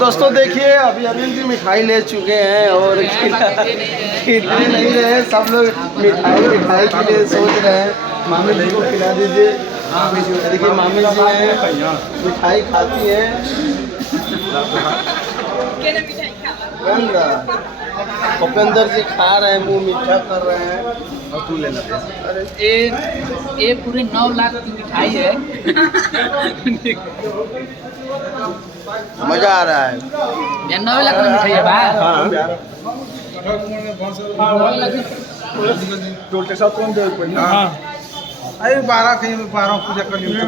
दोस्तों देखिए अभी अरविंद जी मिठाई ले चुके हैं और खिलाने नहीं रहे हैं, सब लोग मिठाई के लिए सोच रहे हैं। मामी जी को खिला दीजिए। देखिए मामी जी हैं, मिठाई खाती हैं। भूपेंद्र जी खा रहे हैं, मुंह मीठा कर रहे हैं। और तू ले लेते। ये पूरे 9 लाख की मिठाई है। मजा आ रहा है। ये 9 लाख की मिठाई है बा। हाँ अरे 12 कहीं 12 पूजा कर लिया।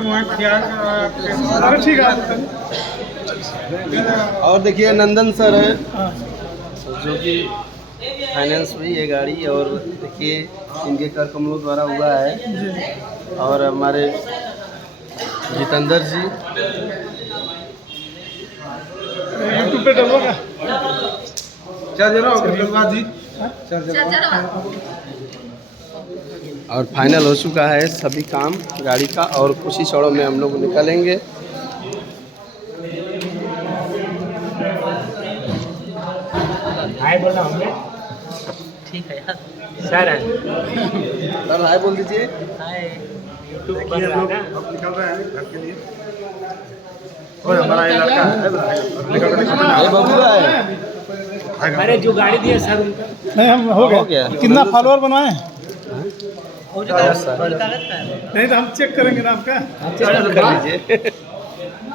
ठीक है। और देखिए नंदन सर है जो कि फाइनेंस हुई है गाड़ी, और देखिए इनके कर कमलों द्वारा हुआ है। और हमारे जितेंद्र जी यूट्यूब पे डालूंगा। चल जरा जी और फाइनल हो चुका है सभी काम गाड़ी का, और कुछ ही क्षणों में हम लोग निकलेंगे। हाय बोलना हमने। ठीक है यार सर हाय बोल दीजिए। हाय अब निकल रहे हैं घर के लिए। और हमारा ये लड़का है ये बबुआ है। अरे जो गाड़ी दिया सर उनका नहीं हम हो गया। कितना फॉलोअर बनवाए? और जो कागज का है। नहीं तो हम चेक करेंगे ना आपका। कर लीजिए।